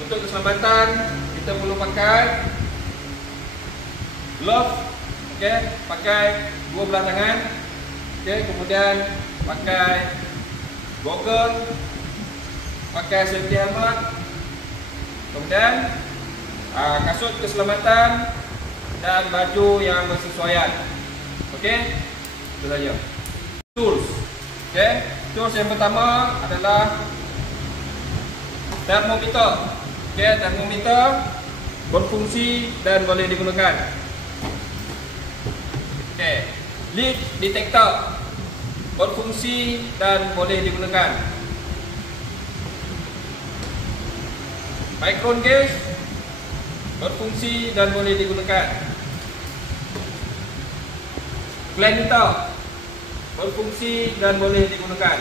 Untuk keselamatan kita perlu pakai glove, pakai dua belah tangan, kemudian pakai goggle, pakai safety helmet, kemudian kasut keselamatan dan baju yang bersesuaian. Itu saja. Tools. Tools yang pertama adalah termometer. Termometer berfungsi dan boleh digunakan. Leak detector berfungsi dan boleh digunakan. Micron gauge berfungsi dan boleh digunakan. Planimeter berfungsi dan boleh digunakan.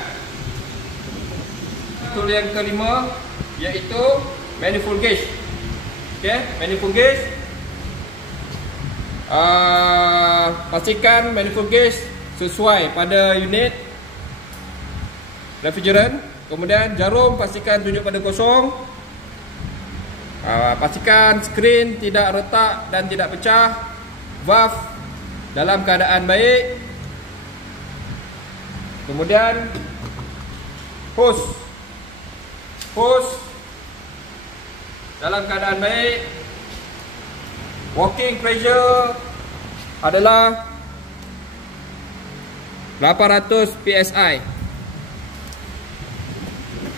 Tool yang kelima iaitu manifold gauge. Manifold gauge, pastikan manifold gauge sesuai pada unit refrigerant. Kemudian jarum pastikan tunjuk pada kosong. Pastikan skrin tidak retak dan tidak pecah. Valve dalam keadaan baik. Kemudian hose dalam keadaan baik. Working pressure adalah 800 PSI.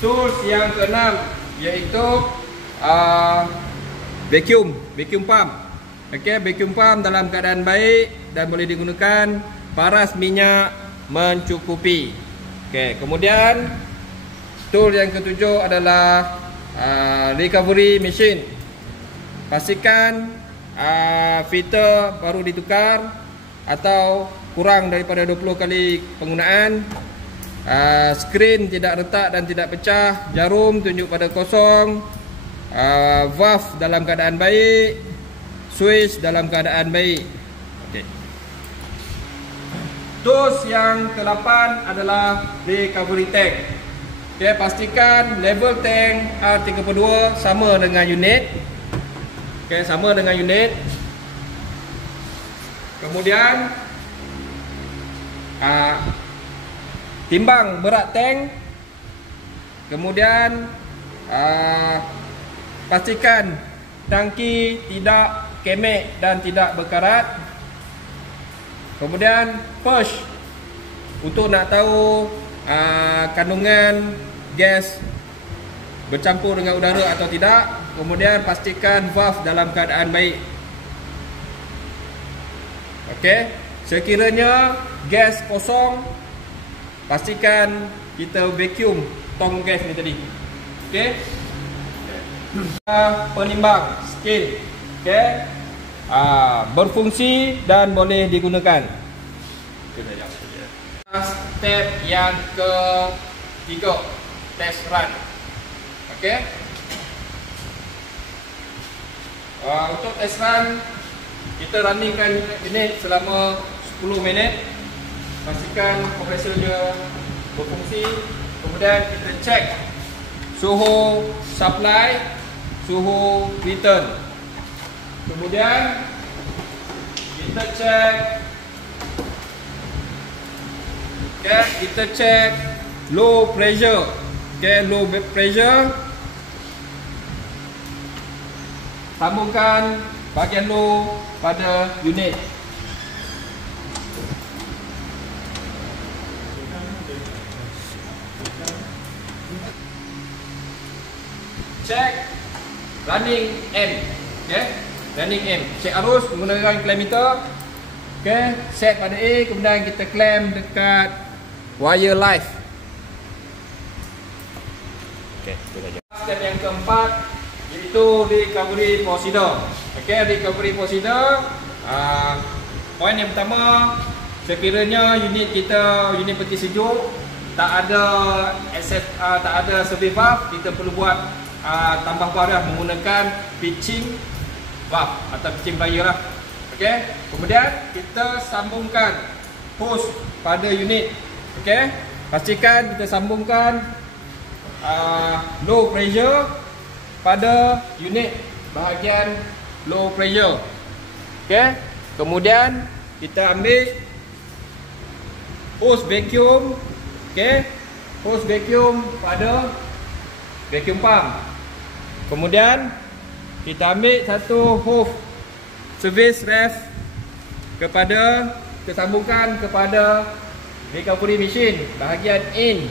Tools yang keenam iaitu vacuum pump. Vacuum pump dalam keadaan baik dan boleh digunakan. Paras minyak mencukupi. Kemudian tool yang ketujuh adalah recovery machine. Pastikan filter baru ditukar atau kurang daripada 20 kali penggunaan. Skrin tidak retak dan tidak pecah. Jarum tunjuk pada kosong. Valve dalam keadaan baik. Switch dalam keadaan baik. Tools yang ke-8 adalah recovery tank. Pastikan level tank R32 sama dengan unit. Sama dengan unit. Kemudian timbang berat tank. Kemudian pastikan tangki tidak kemek dan tidak berkarat. Kemudian push untuk nak tahu kandungan gas bercampur dengan udara atau tidak. Kemudian pastikan valve dalam keadaan baik. Sekiranya gas kosong, pastikan kita vacuum tong gas ni tadi. Penimbang scale. Berfungsi dan boleh digunakan. Step yang ke-3, test run. Untuk test run, kita runningkan unit selama 10 minit. Pastikan kompresor dia berfungsi. Kemudian kita cek suhu supply, suhu return. Kemudian kita cek low pressure. Low pressure, sambungkan bahagian low pada unit. Cek running M. Running M. Cek arus menggunakan clammeter. Set pada A, kemudian kita clamp dekat wire live. Step yang keempat iaitu recovery procedure. Recovery procedure. Poin yang pertama, sekiranya unit kita unit peti sejuk, tak ada survey valve, kita perlu buat tambah valve menggunakan pitching valve atau pitching barrier lah. Kemudian kita sambungkan hose pada unit. Pastikan kita sambungkan low pressure pada unit bahagian low pressure. Okey, kemudian kita ambil hose vacuum, okey, hose vacuum pada vacuum pump. Kemudian kita ambil satu hose service ref kesambungkan kepada recovery machine bahagian in.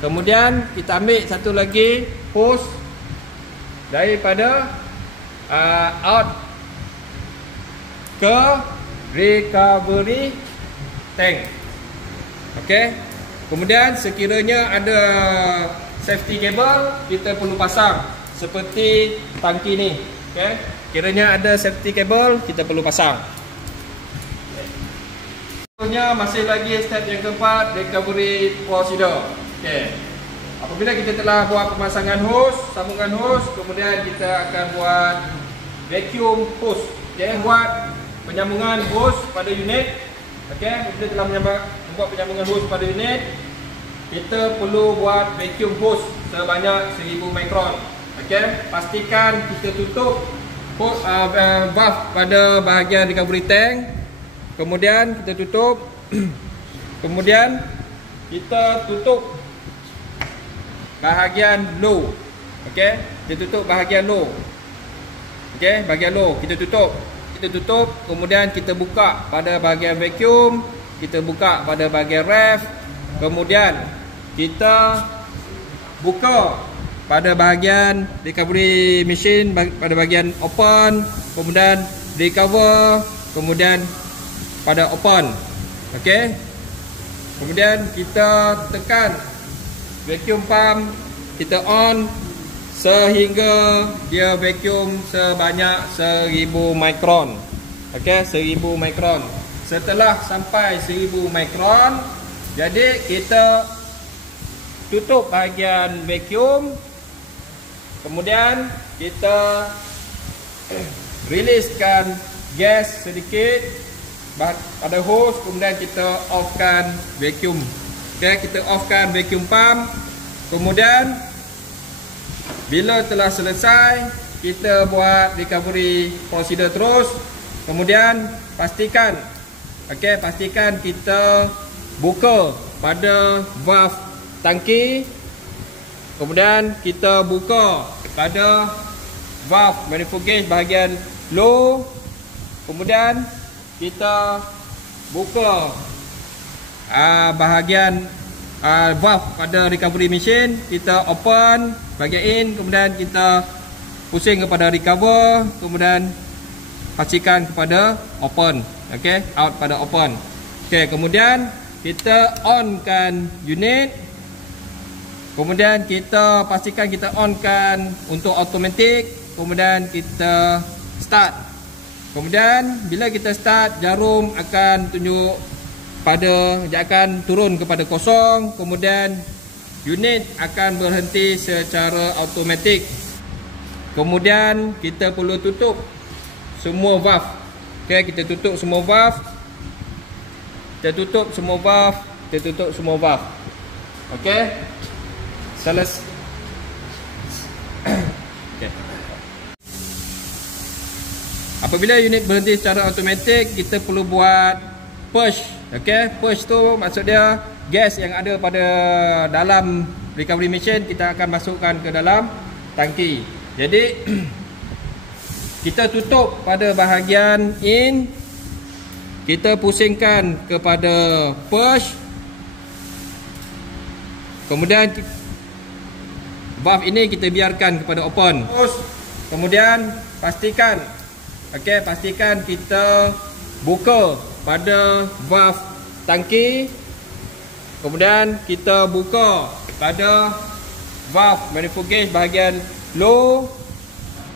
Kemudian kita ambil satu lagi hose daripada out ke recovery tank. Okey. Kemudian sekiranya ada safety cable, kita perlu pasang seperti tangki ni. Okey. Kiranya ada safety cable, kita perlu pasang. Seterusnya masih lagi step yang keempat, recovery procedure. Okey. Apabila kita telah buat pemasangan hose, sambungan hose, kemudian kita akan buat vacuum hose. Okey, buat penyambungan hose pada unit. Okey, apabila telah membuat penyambungan hose pada unit, kita perlu buat vacuum hose sebanyak 1000 mikron. Okey, pastikan kita tutup valve pada bahagian recovery tank. Kemudian kita tutup. Kemudian kita tutup bahagian low. Okey, kita tutup bahagian low. Okey, bahagian low kita tutup. Kita tutup, kemudian kita buka pada bahagian vacuum, kita buka pada bahagian ref. Kemudian kita buka pada bahagian recovery machine pada bahagian open, kemudian recover, kemudian pada open. Okey. Kemudian kita tekan vacuum pump, kita on sehingga dia vacuum sebanyak 1000 mikron. Okey, 1000 mikron. Setelah sampai 1000 mikron, jadi kita tutup bahagian vacuum. Kemudian kita riliskan gas sedikit pada hose, kemudian kita offkan vacuum. Okey, kita offkan vacuum pump. Kemudian bila telah selesai, kita buat recovery procedure terus. Kemudian pastikan, okey, pastikan kita buka pada valve tangki. Kemudian kita buka pada valve manifold gauge bahagian low. Kemudian kita buka bahagian valve pada recovery machine. Kita open bahagian in, kemudian kita pusing kepada recover, kemudian pastikan kepada open. Okey, out pada open. Okey, kemudian kita onkan unit. Kemudian kita pastikan kita onkan untuk automatic. Kemudian kita start. Kemudian bila kita start, jarum akan tunjuk dia akan turun kepada kosong. Kemudian unit akan berhenti secara automatik. Kemudian kita perlu tutup semua valve. Okey, kita tutup semua valve. Kita tutup semua valve. Kita tutup semua valve. Okey. Selesai. Okay. Apabila unit berhenti secara automatik, kita perlu buat push. Okey, push tu maksud dia gas yang ada pada dalam recovery machine kita akan masukkan ke dalam tangki. Jadi kita tutup pada bahagian in, kita pusingkan kepada push. Kemudian valve ini kita biarkan kepada open. Kemudian pastikan, okey, pastikan kita buka pada valve tangki. Kemudian kita buka pada valve manifold gauge bahagian low.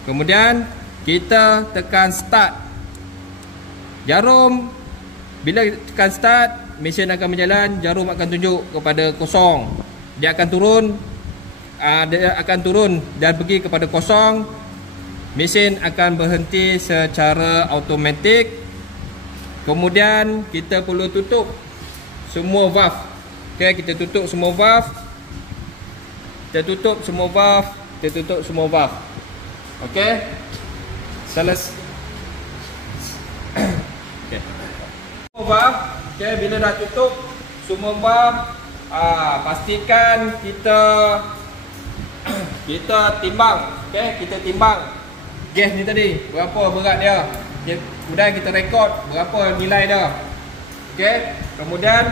Kemudian kita tekan start. Jarum bila tekan start, mesin akan berjalan, jarum akan tunjuk kepada kosong. Dia akan turun dan pergi kepada kosong. Mesin akan berhenti secara automatik. Kemudian kita perlu tutup semua valve. Okey, kita tutup semua valve. Kita tutup semua valve. Kita tutup semua valve. Okey. Selesai. Okey. Valve, okey, bila dah tutup semua valve, pastikan kita timbang, okey, kita timbang gas ni tadi berapa berat dia. Okay. Kemudian kita rekod berapa nilai dia. Okey, kemudian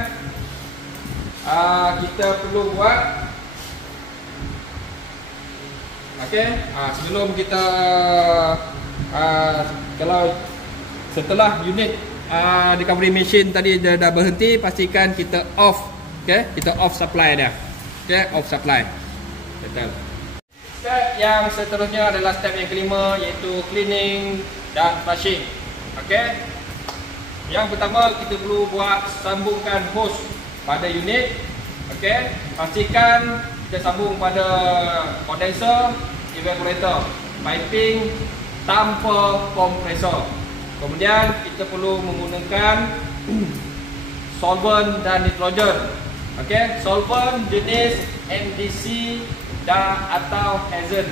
kita perlu buat, okey, sebelum kita kalau setelah unit recovery machine tadi dah berhenti, pastikan kita off, okey, kita off supply dia. Okey, off supply. Betul. Step yang seterusnya adalah step yang kelima, iaitu cleaning dan flushing. Okey. Yang pertama kita perlu buat sambungkan hose pada unit. Okey, pastikan kita sambung pada condenser, evaporator, piping tanpa kompresor. Kemudian kita perlu menggunakan solvent dan nitrogen. Okey, solvent jenis MDC dan atau Hazen.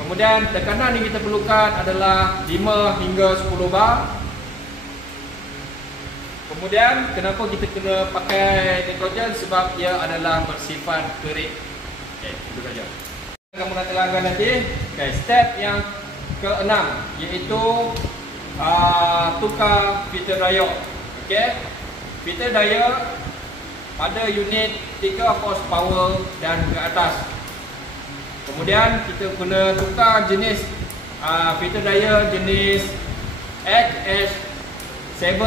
Kemudian tekanan yang kita perlukan adalah 5 hingga 10 bar. Kemudian kenapa kita kena pakai nitrogen? Sebab ia adalah bersifat kering. Okey, itu saja. Kamu nak terangkan nanti. Okey, step yang ke-6 iaitu tukar filter dryer. Okey, filter dryer pada unit 3 horsepower dan ke atas. Kemudian kita guna tukar jenis filter dryer jenis XS7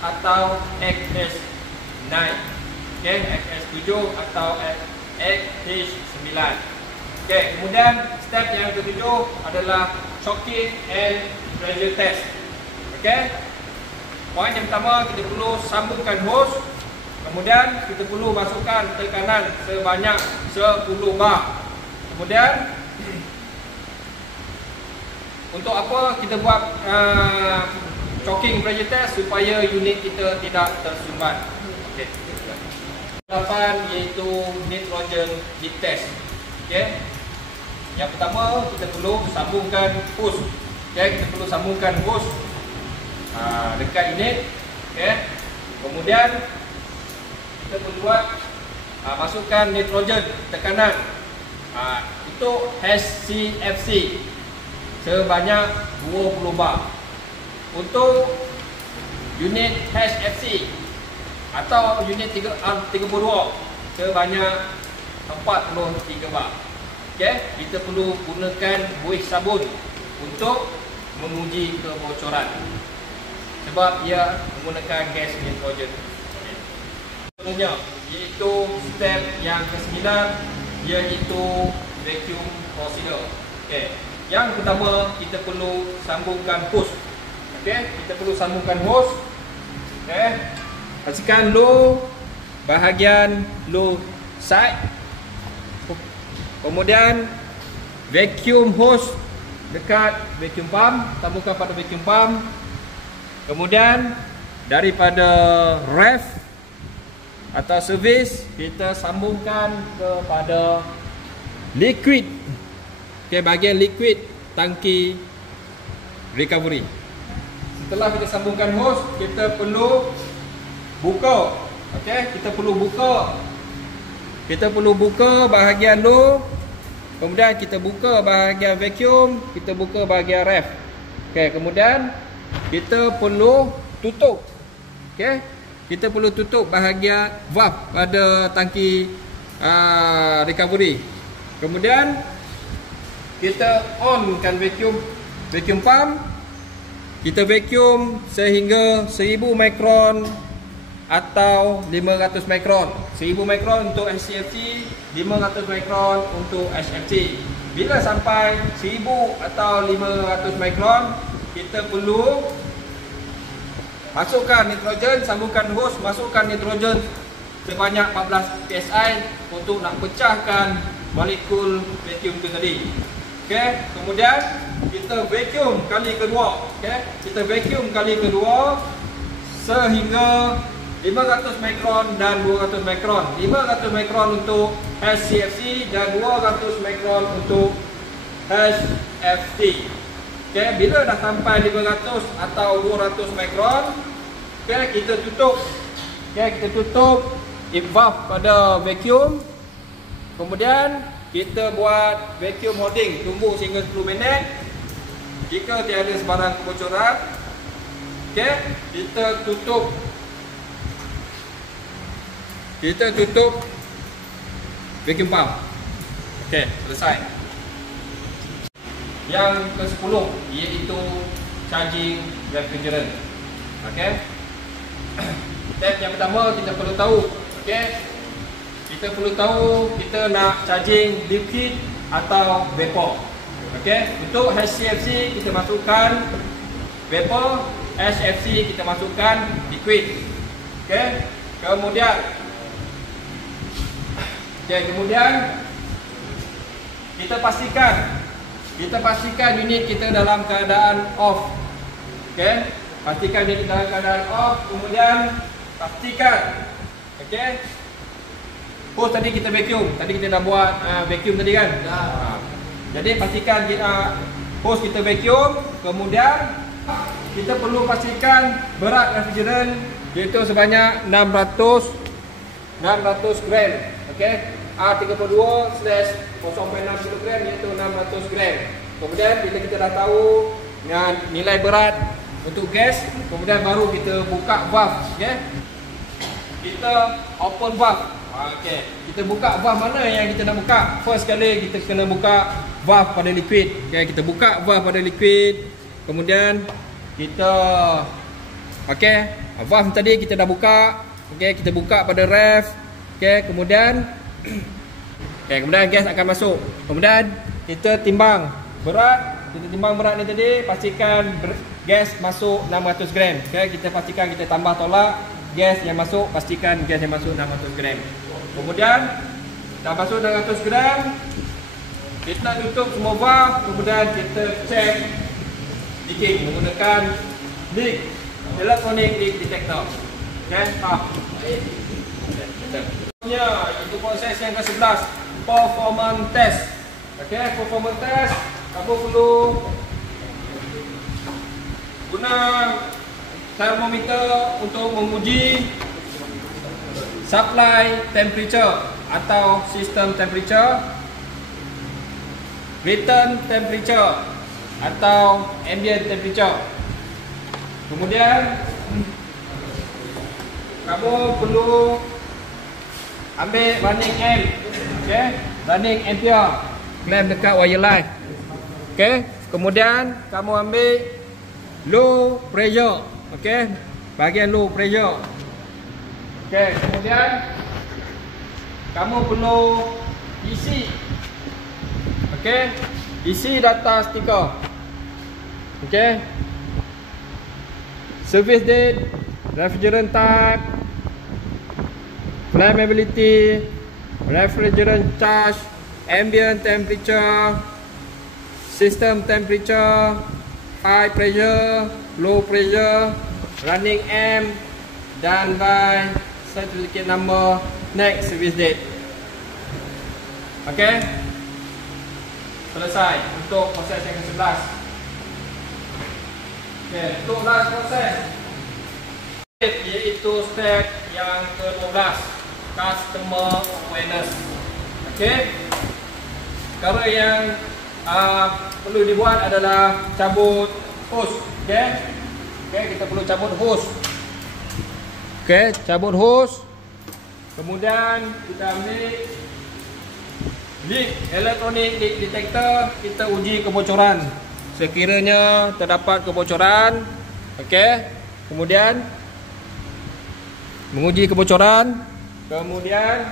atau XS9. Okey, XS7 atau XH9. Okey, kemudian step yang ke-7 adalah shocking and pressure test. Okey. Poin yang pertama, kita perlu sambungkan hose. Kemudian kita perlu masukkan tekanan sebanyak 10 bar. Kemudian untuk apa kita buat shocking pressure test? Supaya unit kita tidak tersumbat. Okey. 8 iaitu nitrogen heat test. Okey. Yang pertama kita perlu sambungkan hose. Okey, kita perlu sambungkan hose dekat unit. Okey. Kemudian kita perlu buat masukkan nitrogen tekanan untuk HCFC sebanyak 20 bar. Untuk unit HFC atau unit 32 sebanyak 43 bar. Okey, kita perlu gunakan buih sabun untuk menguji kebocoran sebab ia menggunakan gas nitrogen. Seterusnya iaitu step yang ke-9 iaitu vacuum procedure. Okey, yang pertama kita perlu sambungkan hose. Okey, kita perlu sambungkan hose. Okey, pastikan low bahagian low side. Kemudian vacuum hose dekat vacuum pump, sambungkan pada vacuum pump. Kemudian daripada ref atau servis kita sambungkan kepada liquid. Okey, bahagian liquid tangki recovery. Setelah kita sambungkan hose, kita perlu buka. Okey, kita perlu buka bahagian low. Kemudian kita buka bahagian vacuum, kita buka bahagian ref. Okey, kemudian kita perlu tutup. Okey, kita perlu tutup bahagian valve pada tangki recovery. Kemudian kita onkan vacuum pump. Kita vacuum sehingga 1000 mikron atau 500 mikron. 1000 mikron untuk HCFC, 500 mikron untuk HFC. Bila sampai 1000 atau 500 mikron, kita perlu masukkan nitrogen, sambungkan hose, masukkan nitrogen sebanyak 14 psi untuk nak pecahkan molekul vacuum itu tadi. Okey, kemudian kita vacuum kali kedua. Okey, kita vacuum kali kedua sehingga 500 mikron dan 200 mikron. 500 mikron untuk HCFC dan 200 mikron untuk HFC. Okay, bila dah sampai 500 atau 200 mikron, okay, kita tutup. Okay, kita tutup valve pada vacuum. Kemudian kita buat vacuum holding, tunggu sehingga 10 minit. Jika tiada sebarang kebocoran, okay, kita tutup. Kita tutup vacuum pump. Okay, selesai. Yang ke-10 iaitu charging refrigerant. Okay. Step yang pertama kita perlu tahu, okay, kita perlu tahu kita nak charging liquid atau vapor. Okay. Untuk HCFC kita masukkan vapor, HFC kita masukkan liquid. Okay. Kemudian kita pastikan unit kita dalam keadaan off. Okay. Pastikan unit dalam keadaan off. Kemudian pastikan, okay, hose tadi kita vacuum. Tadi kita dah buat vacuum tadi kan. Jadi pastikan hose kita vacuum. Kemudian kita perlu pastikan berat refrigerant iaitu sebanyak 600 gram. Okay. A32/0.6 kg iaitu 600 gram. Kemudian bila kita dah tahu dengan nilai berat untuk gas, kemudian baru kita buka valve. Okay. Kita open valve. Okay. Kita buka valve mana yang kita nak buka. First kali kita kena buka valve pada liquid. Okay. Kita buka valve pada liquid. Kemudian kita, okay, valve tadi kita dah buka. Okay. Kita buka pada ref. Okay. Kemudian gas akan masuk. Kemudian kita timbang berat. Kita timbang berat ni tadi, pastikan gas masuk 600 gram. Okay, kita pastikan kita tambah tolak gas yang masuk, pastikan gas yang masuk 600 gram. Kemudian dah masuk 600 gram, kita tutup semua valve. Kemudian kita check leaking menggunakan leak electronic leak detector. Okay, itu proses yang ke-11, performance test. Okay, performance test, kamu perlu guna termometer untuk menguji supply temperature atau system temperature, return temperature atau ambient temperature. Kemudian kamu perlu ambil running amp, okay, running ampere, clamp dekat wire line. Okay, kemudian kamu ambil low pressure, okay, bahagian low pressure. Okay, kemudian kamu perlu isi, okay, isi data stiker. Okay, service date, refrigerant type, flammability, refrigerant charge, ambient temperature, system temperature, high pressure, low pressure, running amp, dan by certificate number, next service date. Okay, selesai untuk proses yang ke-11. Okay, untuk last proses iaitu step yang ke-12, customer awareness. Okay, perkara yang perlu dibuat adalah cabut hose. Okay, kita perlu cabut hose. Okay, cabut hose. Kemudian kita ambil leak electronic leak detector, kita uji kebocoran. Sekiranya terdapat kebocoran, okay, kemudian menguji kebocoran. Kemudian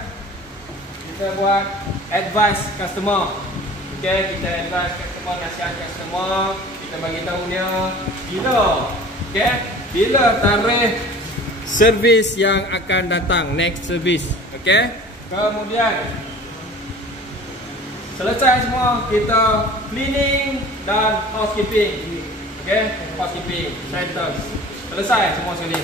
kita buat advice customer. Okay, kita advice customer, nasihat customer. Kita bagi tahu dia bila, okay, bila tarikh servis yang akan datang, next service. Okay, kemudian selesai semua, kita cleaning dan housekeeping. Okay, housekeeping, settle. Selesai semua sekali.